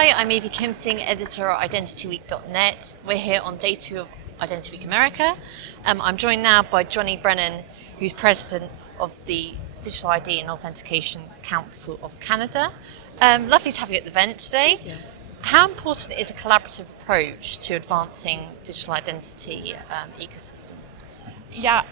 Hi, I'm Evie Kimsing, editor at identityweek.net. We're here on day 2 of Identity Week America. I'm joined now by Joni Brennan, who's president of the Digital ID and Authentication Council of Canada. Lovely to have you at the event today. Yeah. How important is a collaborative approach to advancing digital identity ecosystems? Yeah,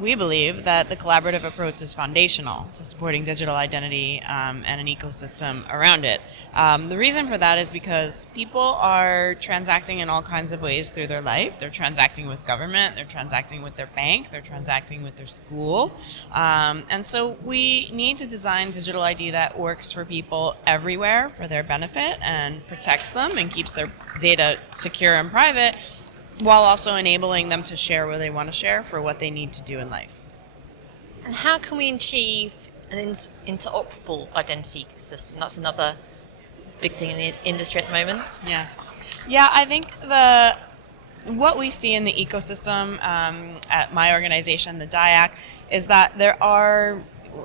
we believe that the collaborative approach is foundational to supporting digital identity and an ecosystem around it. The reason for that is because people are transacting in all kinds of ways through their life. They're transacting with government, they're transacting with their bank, they're transacting with their school. And so we need to design digital ID that works for people everywhere for their benefit and protects them and keeps their data secure and private, while also enabling them to share what they want to share for what they need to do in life. And how can we achieve an interoperable identity ecosystem? That's another big thing in the industry at the moment. Yeah, I think what we see in the ecosystem at my organization, the DIAC, is that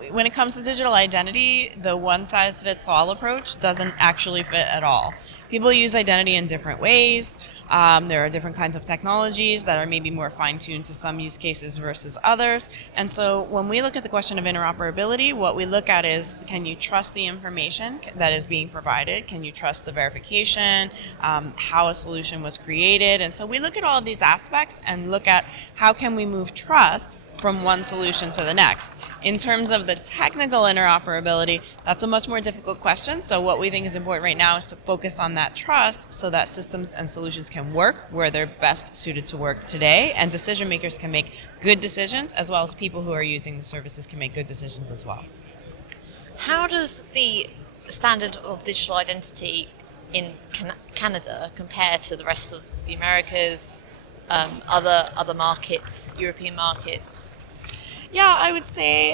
when it comes to digital identity, the one-size-fits-all approach doesn't actually fit at all. People use identity in different ways. There are different kinds of technologies that are maybe more fine-tuned to some use cases versus others. And so when we look at the question of interoperability, what we look at is, can you trust the information that is being provided? Can you trust the verification, how a solution was created? And so we look at all of these aspects and look at how can we move trust from one solution to the next. In terms of the technical interoperability, that's a much more difficult question. So what we think is important right now is to focus on that trust so that systems and solutions can work where they're best suited to work today, and decision makers can make good decisions, as well as people who are using the services can make good decisions as well. How does the standard of digital identity in Canada compare to the rest of the Americas, other markets, European markets? Yeah, I would say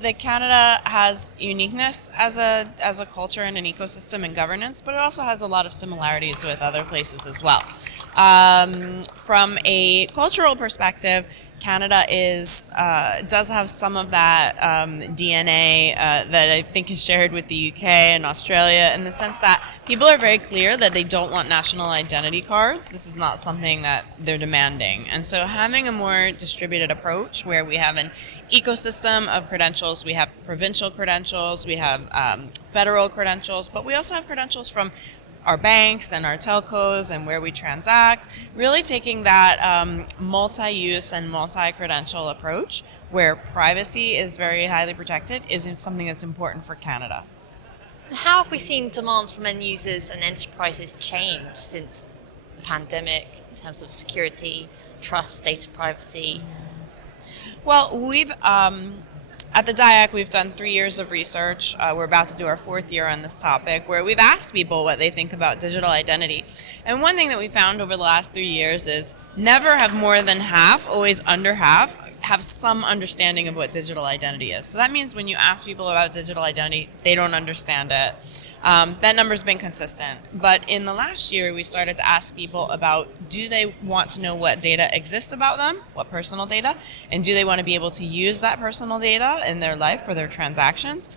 that Canada has uniqueness as a culture and an ecosystem and governance, but it also has a lot of similarities with other places as well. From a cultural perspective, Canada does have some of that DNA that I think is shared with the UK and Australia, in the sense that people are very clear that they don't want national identity cards. This is not something that they're demanding. And so having a more distributed approach where we have an ecosystem of credentials, we have provincial credentials, we have federal credentials, but we also have credentials from our banks and our telcos and where we transact, really taking that multi-use and multi-credential approach where privacy is very highly protected is something that's important for Canada. And how have we seen demands from end users and enterprises change since the pandemic in terms of security, trust, data privacy? Well, at the DIAC, we've done 3 years of research. We're about to do our 4th year on this topic, where we've asked people what they think about digital identity. And one thing that we found over the last 3 years is never have more than half, always under half, have some understanding of what digital identity is. So that means when you ask people about digital identity, they don't understand it. That number's been consistent. But in the last year, we started to ask people about, do they want to know what data exists about them, what personal data, and do they want to be able to use that personal data in their life for their transactions?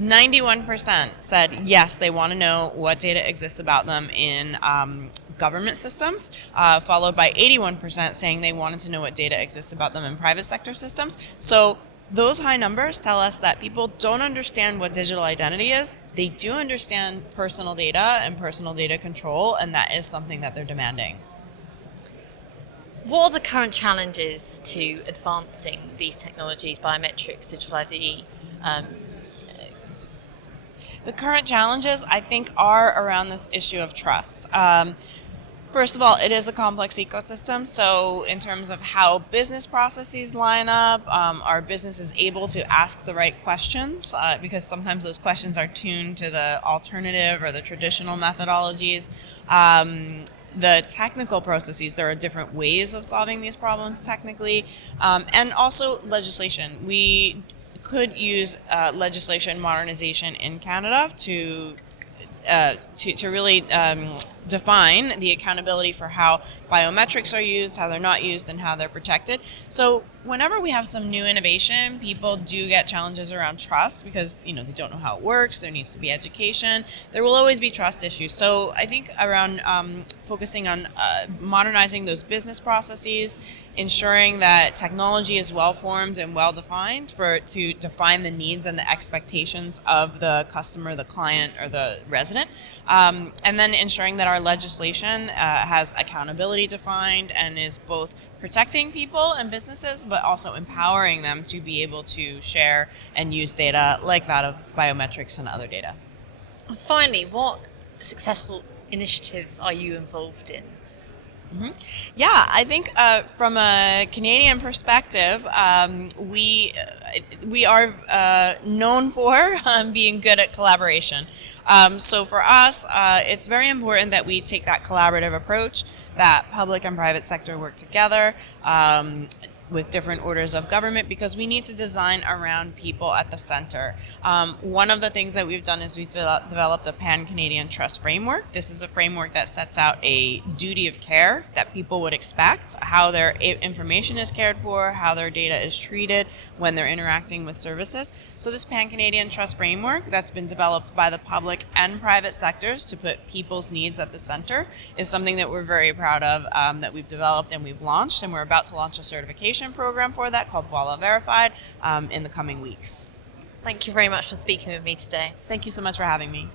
91% said yes, they want to know what data exists about them in government systems, followed by 81% saying they wanted to know what data exists about them in private sector systems. So those high numbers tell us that people don't understand what digital identity is. They do understand personal data and personal data control, and that is something that they're demanding. What are the current challenges to advancing these technologies, biometrics, digital ID? The current challenges, I think, are around this issue of trust. First of all, it is a complex ecosystem, so in terms of how business processes line up, our business is able to ask the right questions, because sometimes those questions are tuned to the alternative or the traditional methodologies. The technical processes, there are different ways of solving these problems technically, and also legislation. We could use legislation modernization in Canada to really define the accountability for how biometrics are used, how they're not used, and how they're protected. So whenever we have some new innovation, people do get challenges around trust because they don't know how it works. There needs to be education. There will always be trust issues. So I think around focusing on modernizing those business processes, ensuring that technology is well formed and well defined to define the needs and the expectations of the customer, the client, or the resident, and then ensuring that our legislation has accountability defined and is both protecting people and businesses, but also empowering them to be able to share and use data like that of biometrics and other data. And finally, what successful initiatives are you involved in? Yeah, I think from a Canadian perspective, we are known for being good at collaboration. So for us, it's very important that we take that collaborative approach, that public and private sector work together. With different orders of government, because we need to design around people at the center. One of the things that we've done is we've developed a pan-Canadian trust framework. This is a framework that sets out a duty of care that people would expect, how their information is cared for, how their data is treated when they're interacting with services. So this pan-Canadian trust framework that's been developed by the public and private sectors to put people's needs at the center is something that we're very proud of, that we've developed and we've launched, and we're about to launch a certification program for that called Voila Verified in the coming weeks. Thank you very much for speaking with me today. Thank you so much for having me.